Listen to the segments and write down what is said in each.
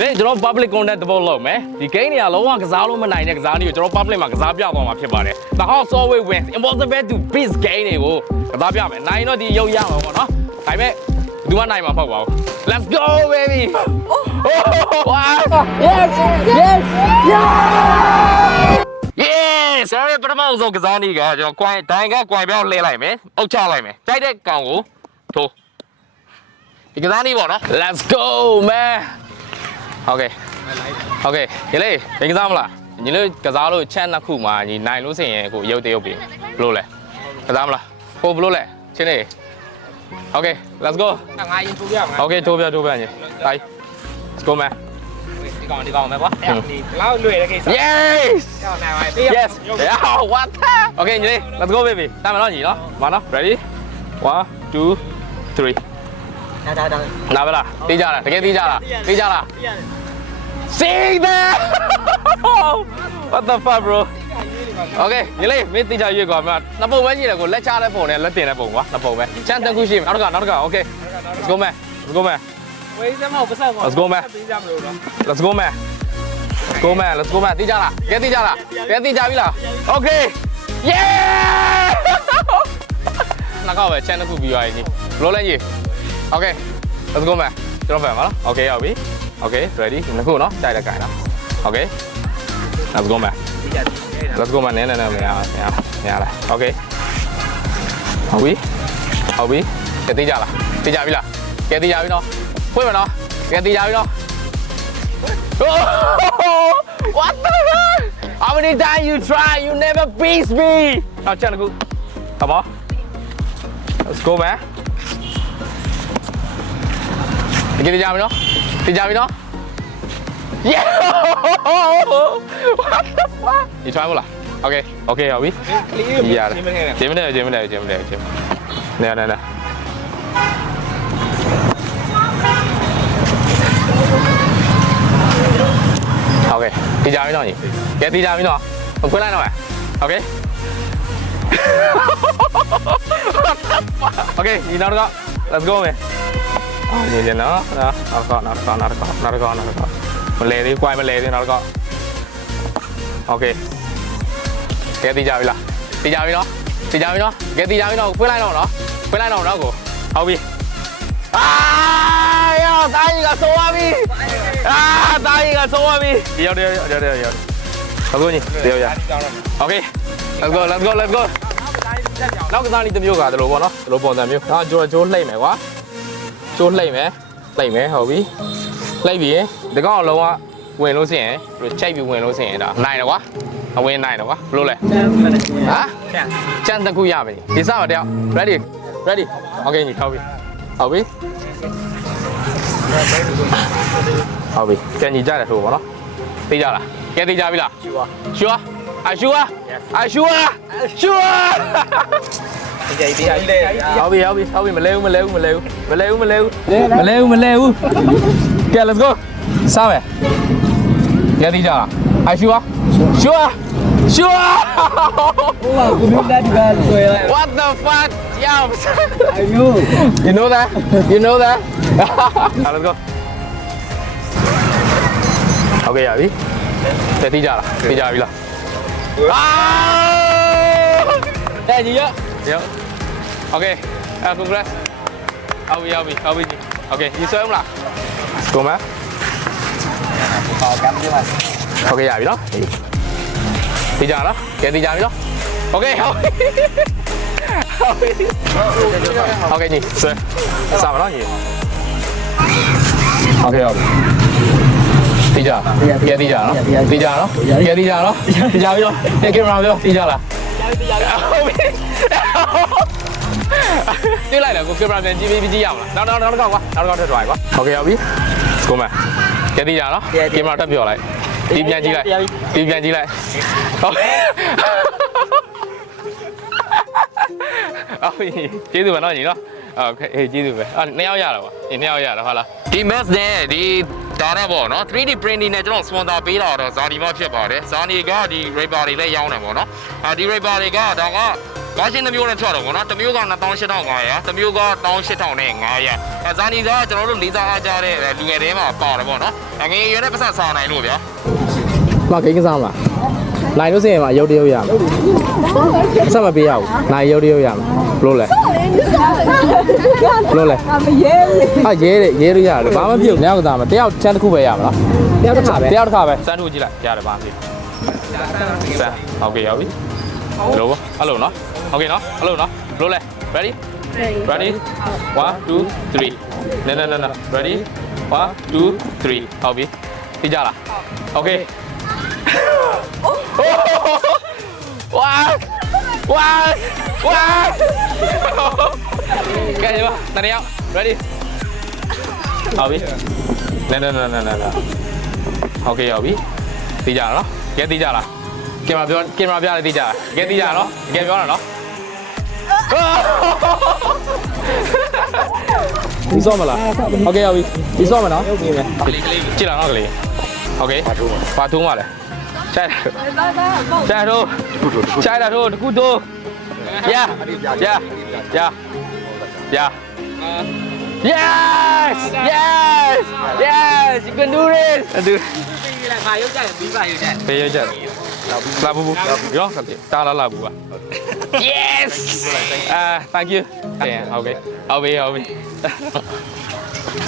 ဒီကျွန်တော် public content တပုတ်လုပ်မယ်ဒီ game တွေကလုံးဝကစားလို့မနိုင်တဲ့ကစားနည်းကိုကျွန်တော် public မှာကစားပြသွားမှာဖြစ်ပါတယ်ဒါဟော software wins impossible to beat game တွေကိုကစားပြမယ်နိုင်တော့ဒီရုပ်ရမှာပေါ့နော်ဒါပေမဲ့ဒီမှာနိုင်မှာမဟုတ်ပါဘူး let's go baby wow yes yes yes sorry ပထမဆုံးကစားနည်းကကျွန်တော် coin ဒိုင်က coin ပြောင်းလဲလိုက်မယ်အုတ်ချလိုက်မယ်ကြိုက်တဲ့ကောင်ကိုထိုးဒီကစားနည်းပေါ့နော် let's go man okay okay ညီလေးဒီကစားမလားညီလေးကစားလို့ချက်နှစ်ခုမှာညီနိုင်လို့ဆိုရင်ကိုရုပ်တရုပ်ပြီဘလို့လဲကစားမလားကိုဘလို့လဲချင်းနေ okay let's go ငါရင်ထိုးပြမှာ okay ထိုးပြညီတိုင်း let's go man ဒီကောင်ပဲကွာဒီလောက်လွယ်တဲ့ကိစ္စ yes ကြောက်နိုင်ပါပြီ yes yeah what okay ညီလေး let's go baby တမ်းမလို့ညီနော်မာနော် ready 1 2 3ဒါနားပါလားတီးကြလားတကယ်တီးကြလားတီးကြလား See that what the fuck bro okay ညီလေးမင်းတီးကြရွေးကွာမနှစ်ပုံပဲကြည့်တယ်ကိုလက်ချတဲ့ပုံနဲ့လက်တင်တဲ့ပုံကွာနှစ်ပုံပဲချမ်းတခုရှိမယ်နောက်တစ်ခါ okay let's go man let's go man ဝေးစမောပတ်ဆက်ကွာ let's go man ပြီးကြမလို့တော့ let's go man let's go man let's go man တီးကြလားကဲတီးကြလားကဲတီးကြပြီလား okay yeah နောက်ကောက်ပဲချမ်းတခုပြီးသွားပြီဘလို့လဲကြီး okay let's go man ကျွန်တော်ဖန်ပါလား okay ရောက်ပြီ okay ready နှစ်ခုနော်တိုက်လက်ကြိုင်နော် okay let's go man let's go man နည်းမရလား okay ဟုတ်ပြီကဲတီးကြလားတီးကြပြီလားကဲတီးကြပြီနော်ဖွင့်မနော်ကဲတီးကြပြီနော် what the hell how many times you try you never beat me နောက်ချက်တစ်ခု come on let's go man တီးကြပြီနော်တီးကြပြီနော် yeah what the fuck you try မလား okay ဟုတ်ပြီရတယ်ဂျင်းမနေနေokay တီးကြပြီနော်ညီကဲတီးကြပြီနော်ခွင့်လိုက်တော့မယ် okay okay ညီနောက်တော့ let's go man နေနော်နောက်မလဲသေး quay မလဲသေးနောက်တော့ okay ကဲတီးကြပြီလားတီးကြပြီနော်ကဲတီးကြပြီနော်ဖွင့်လိုက်တော့နော်ကိုဟုတ်ပြီယောတာကြီးကဆိုးသွားပြီတာကြီးကဆိုးသွားပြီရောက်အခုညီရောက်ရ okay let's go နောက်ကစားနေတမျိုးကတလို့ပေါ့နော်တလို့ပုံစံမျိုးကျိုးလှိမ့်မယ်ကွာကျိုးလှိမ့်မယ်ဟုတ်ပြီလှိမ့်ပြီးဒီကောင်လုံးဝဝင်လို့ရှိရင်ချိတ်ပြီးဝင်လို့ရှိရင်ဒါနိုင်တယ်ကွာအဝင်နိုင်တယ်ကွာဘလို့လဲဟာချမ်းတခုရပြီဒီစပါတယောက် ready okay ညီထောက်ပြီဟုတ်ပြီကဲညီကြတယ်ဆိုပေါ့နော်သိကြလားကဲသိကြပြီလား sure sure ဟုတ်ပြီမလဲဘူးကဲ let's go စားမယ်ကဲသိကြလား sure what the fuck yeah I know you know that let's go okay ရပြီကဲသိကြလားသိကြပြီလားတဲ့ညီရ okay congrats ဟုတ်ပြီ okay ဒီဆွဲမလား go man ပေါကမ်းပြပါ okay ရပြီနော်သိကြလားကဲသိကြပြီနော် okay ဟုတ်ပြီညီဆွဲစားမနော်ညီ okay သိကြကဲသိကြနော်ကဲသိကြပြီနော်ကဲမလားပြောသိကြလားဟုတ်ပြီတွေ့လိုက်တယ်ကိုကင်မရာပြန်ကြည့်ပြီးကြည့်ရမလားနောက်တစ်ခေါက်ကွာထပ်သွားကွာโอเคရောက်ပြီကိုမကဲသိကြနော်ကင်မရာတက်ပြော်လိုက်ဒီပြန်ကြည့်လိုက်ဟုတ်အော်ကျေးဇူးပါနော်ညီနော်โอเคကျေးဇူးပဲနှစ်ယောက်ရတာကွာနှစ်ယောက်ရတာဟုတ်လားဒီ mask နဲ့ဒီဒါတော့ပေါ့နော် 3D printing နဲ့ကျွန်တော် sponsor ပေးတာတော့ဇာနီမဖြစ်ပါတယ်ဇာနီကဒီ rubber တွေလည်းရောင်းတယ်ပေါ့နော်ဒီ rubber တွေကဒါက ကားရှင်းတစ်မျိုးနဲ့ထွက်တော့ဗောနော်တစ်မျိုးက28,500တစ်မျိုးက18,500အဲဇာနီကကျွန်တော်တို့လေးစားအားကြတဲ့လူငယ်တွေမှာပါတယ်ဗောနော်ငယ်ရွယ်နဲ့ပတ်သက်ဆောင်နိုင်လို့ဗျာမကိန်းကစားမလားနိုင်လို့စရင်မှာရုပ်တရုပ်ရမှာအဆက်မပေးရဘူးနိုင်ရုပ်တရုပ်ရမှာဘလို့လဲဘလို့လဲမရဲရဲလို့ရတယ်ဘာမှမပြုတ်ညောက်ကစားမှာတယောက်ချမ်းတစ်ခုပဲရမှာလားတယောက်တစ်ခါပဲစမ်းထုတ်ကြည့်လိုက်ရတယ်ဘာမှမဖြစ်စမ်းဟုတ်ကဲ့ရောက်ပြီဘလို့အဲ့လိုနော်ဟုတ်ကဲ့နော်အဲ့လိုနော်ဘလို့လဲ ready 1 2 3နဲ ready 1 2 3ဟုတ်ပြီသိကြလားโอเคว้าวကဲပါတနေရောက် ready ဟုတ်ပြီနဲဟုတ်ကဲ့ရောက်ပြီသိကြလားနော်ကဲသိကြလားကင်မရာပြတယ်သိကြလားကဲသိကြလားနော်ကဲပြောတာနော်ဒီစောမလားโอเคရောက်ပြီဒီစောမနော်ကလေးကြည့်လာနော်ကလေးโอเคပါထိုးမလဲใช่တာတို့တကူတို့ yeah yes you can do this ดูငါရုပ်ကြိုက်ပြီးပါရုပ်ကြိုက် ဘေးရကြလာဘူးရောတာလာဘူးပါ yes thank you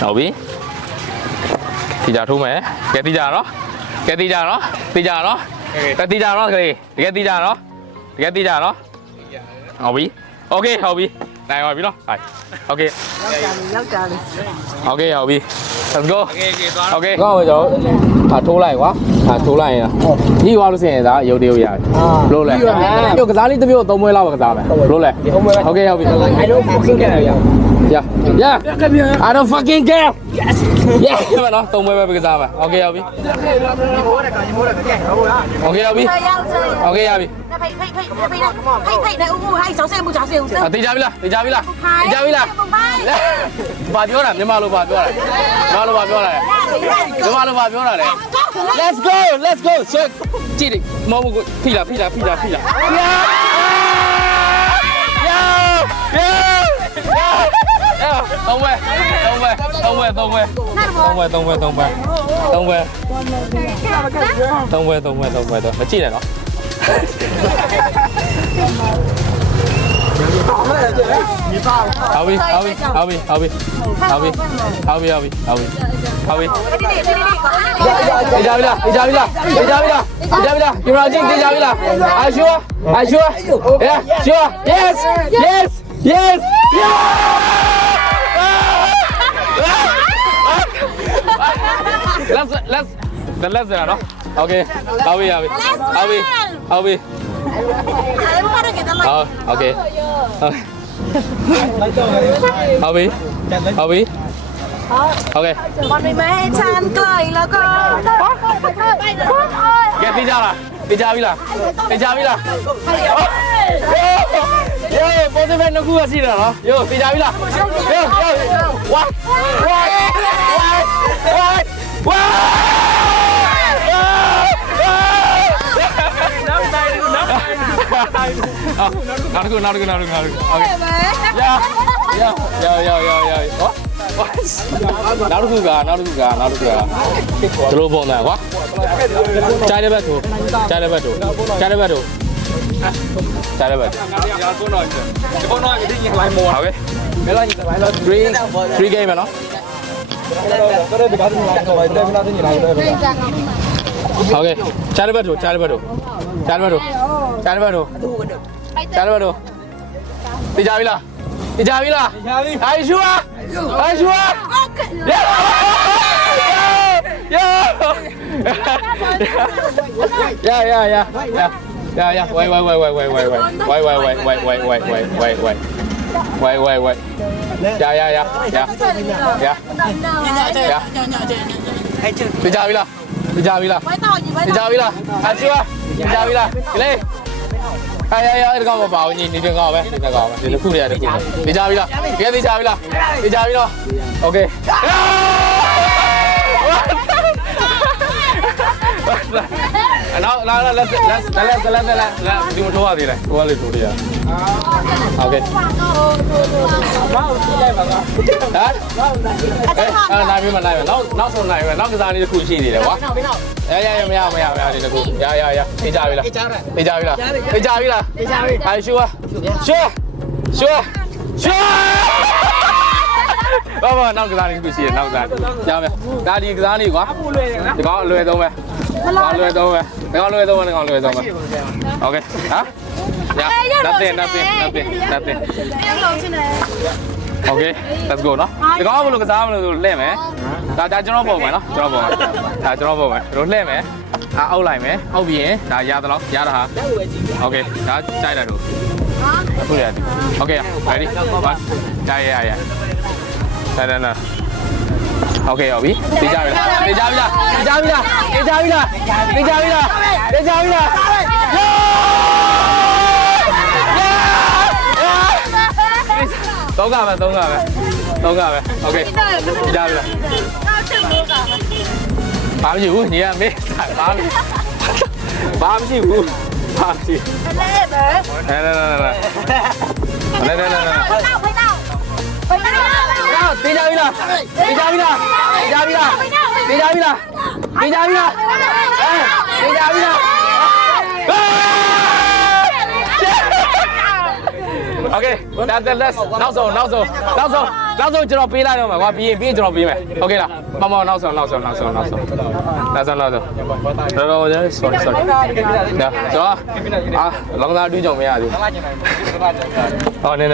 ဟုတ်ပြီတီကြထိုးမယ်ကဲတီကြနော်ကဲတီကြနော်ကလေးတကယ်တီကြနော်ဟုတ်ပြီโอเคဟုတ်ပြီနိုင်ပါပြီနော်โอเคယောက်ျားလေးโอเคဟုတ်ပြီ let's go โอเคကောင်းပြီကျွန်တော်ထိုးလိုက်ကွာထိုးလိုက်ရင်ညီသွားလို့စရင်ဒါရုပ်တရုပ်ရတယ်လို့လဲပြုတ်ကစားလေးတစ်ပြုတ်3ပွဲလောက်ပဲကစားမယ်လို့လဲโอเคဟုတ်ပြီ I don't fucking care yeah I don't fucking care yeah မနော်3ပွဲပဲကစားမယ်โอเคဟုတ်ပြီโอเคဟုတ်ပြီโอเคရပြီတေးကြပြီလားဘာပြောတာမြန်မာလိုဘာပြောတာလဲlet's go ဆွဲကြည့်မောင်ကိုဖိလာသုံးပွဲမကြည့်နဲ့နော်ဟုတ်ပြီကြပြီလားကင်မရာကြည့်ကြပြီလား Are you yeah sure yes let's no okay ဟုတ်ပြီokay วันไม่แม่ฉันไกลแล้วก็ แกตีจาပြီလားโย่โปรตีนနှစ်ခုရှိတာနော်โย่ตีကြပြီလားโย่ဝါနောက်တစ်ခုโอเคရဟောနောက်တစ်ခုကဒလိုပုံစံကွာခြိုက်တဲ့ဘက်တို့3 game နော်โอเคခြိုက်တဲ့ဘက်တို့သိကြပြီလားAre you sure yeah waitသိကြပြီလားAre you sureကလေးအဲ့ဒါကောမပါဘူးညီနေပြန်ကောင်းပဲဒီတစ်ခုတည်းသိကြပြီလားโอเคနောက်ဒီမထိုးရသေးလားထိုးရလေထိုးရ Okay. ဘာလို့ကြည့်လိုက်ပါက ဟမ်နိုင်ပြီမနိုင်ပြီနောက်ဆုံးနိုင်ပြီနောက်ကစားလေးတစ်ခုရှိသေးတယ်ကွာရမရဒီတစ်ခုရသိကြပြီလားသိကြပြီလားဟာရှူဘာနောက်ကစားလေးတစ်ခုရှိတယ်နောက်ကစားရမယ်ဒါဒီကစားလေးကွာဒီကောင်အလွယ်ဆုံးပဲဒီကောင်လွယ်ဆုံးပဲ Okay ဟာnothing โอเค let's go เนาะဒီကောင်ကဘယ်လိုကစားမလို့ဆိုလှည့်မယ်ဒါကျွန်တော်ပုံမယ်เนาะကျွန်တော်ပုံမယ်ဒါကျွန်တော်ပုံမယ်တို့လှည့်မယ်အောက်လိုက်မယ်အောက်ပြီးရင်ဒါရသလောက်ရတာဟာโอเคဒါကြိုက်တယ်တို့အခုရတယ်โอเค ready ဘာကြိုက်ရဒါโอเคရောပြီသိကြပြီလားသုံးကပဲโอเคသိကြပြီလားဘာမရှိဘူးညီကမေးဘာမရှိဘူးသိကြပြီလားโอเคthat'sနောက်ဆုံးကျွန်တော်ပေးလိုက်တော့မှာကွာပြီးရင်ကျွန်တော်ပေးမယ်โอเคလားမမနောက်ဆုံးတော်တော် sorry ဒါကျွန်တော်လောကသားတွေးကြုံမရဘူးဟောနေ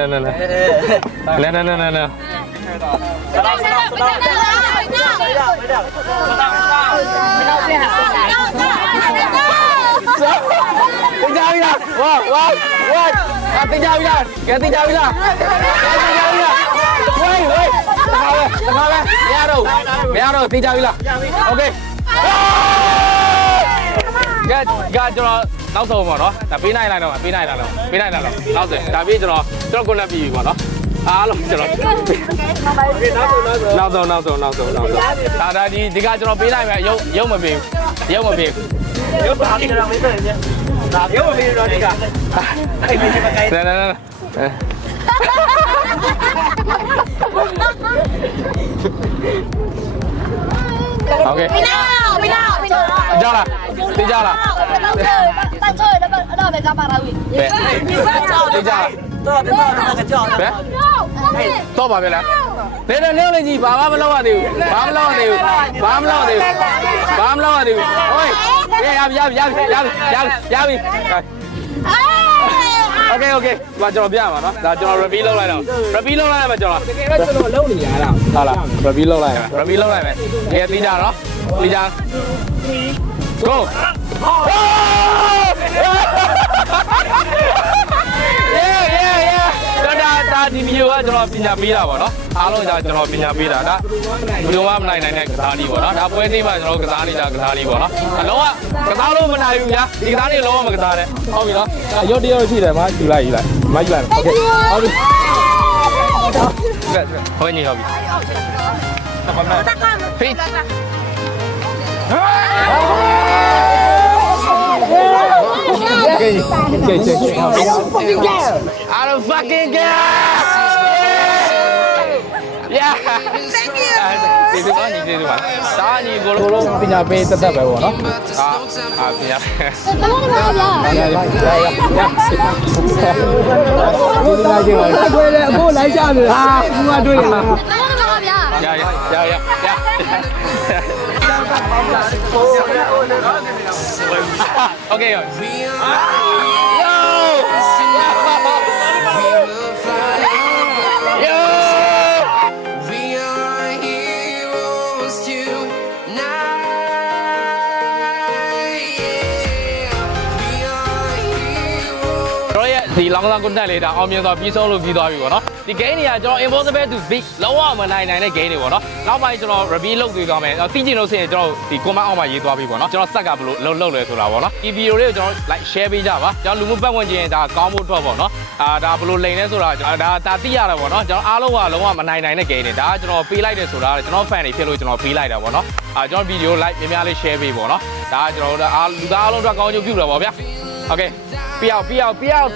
သိကြပြီလားဝါသိကြပြီလားကဲသိကြပြီလားဝေးတခါပဲမရတော့သိကြပြီလားโอเคကကျွန်တော်နောက်ဆုံးပေါ့နော်ဒါပေးနိုင်လိုက်တော့နောက်ဆုံးဒါပြီးကျွန်တော်ကိုလက်ပြီးပြီပေါ့နော်အားလုံးကျွန်တော်နောက်ဆုံးဒါဒီကကျွန်တော်ပေးလိုက်မယ်ရုပ်မပေးရုပ်ပါကျွန်တော်မေးတယ်ဒါရုပ်မပေးတော့ဒီကအဲ့ဒီမကိုင်းโอเคသိကြလားတန်ချိုးတော့ပဲကပါလာပြီသိကြလားတော့ပါပဲလားနေလေးကြီးဘာမှမလုပ်ရသေးဘူးဟိုးရပြီဒီမှာကျွန်တော်ပြပါနော်ဒါကျွန်တော် review လုပ်လိုက်တော့ review လုပ်လိုက်မယ်ကျွန်တော်တကယ်တော့ကျွန်တော်လုံးနေရတာဟုတ်လား review လုပ်လိုက်မယ်ဒီသိကြနော်သိကြ go ဒါဒီဗီဒီယိုကကျွန်တော်ပညာပေးတာပေါ့နော်အားလုံးကျွန်တော်ပညာပေးတာဒါဘယ်လိုမှမနိုင်တဲ့ကစားနည်းပေါ့နော်ဒါပွဲသေးမှကျွန်တော်ကစားနေတာကစားနည်းပေါ့နော်အလုံးဝကစားလို့မနိုင်ဘူးဗျာဒီကစားနည်းလုံးဝမကစားနဲ့ဟုတ်ပြီနော်ရုပ်တရက်ရှိတယ်မယူလိုက်โอเคဟုတ်ပြီဟိုနေဟုတ်ပြီဖိI don't fucking care. Yeah. Thank you ဒီမှာဒါညီကိုလုံးပညာပေးတက်ပဲပေါ့နော်ပညာကိုယ်လည်းအခုလိုက်ကြတယ်ဟာဒီမှာတွေ့တယ်ရOkay. Yo. We are heroes tonight. We are heroes. ကျွန်တော်ရဲ့ဒီလောင်းစားကွန်တက်လေးဒါအောင်မြင်စွာပြီးဆုံးလို့ပြီးသွားပြီပေါ့နော်ဒီ game တွေကကျွန်တော် impossible to beat လုံးဝမနိုင်တဲ့ game တွေပေါ့နော်နောက်ပိုင်းကျွန်တော် review လုပ်သွေးသွားမယ်သိချင်လို့ဆိုရင်ကျွန်တော်ဒီ comment အောက်မှာရေးသွားပြီပေါ့နော်ကျွန်တော်စက်ကဘယ်လိုလုပ်လဲဆိုတာပေါ့နော်ဒီ video လေးကိုကျွန်တော် like share ပေးကြပါကျွန်တော်လူမှုပတ်ဝန်းကျင်ဒါကောင်းဖို့အတွက်ပေါ့နော်ဒါဘယ်လိုလိန်လဲဆိုတာဒါသိရတာပေါ့နော်ကျွန်တော်အားလုံးကလုံးဝမနိုင်တဲ့ game တွေဒါကျွန်တော်ပေးလိုက်တယ်ဆိုတာကျွန်တော် fan တွေဖြစ်လို့ကျွန်တော်ပေးလိုက်တာပေါ့နော်ကျွန်တော် video like များများလေး share ပေးပေါ့နော်ဒါကျွန်တော်လူသားအားလုံးအတွက်ကောင်းကျိုးပြုတာပေါ့ဗျာ Okay ပြအောင်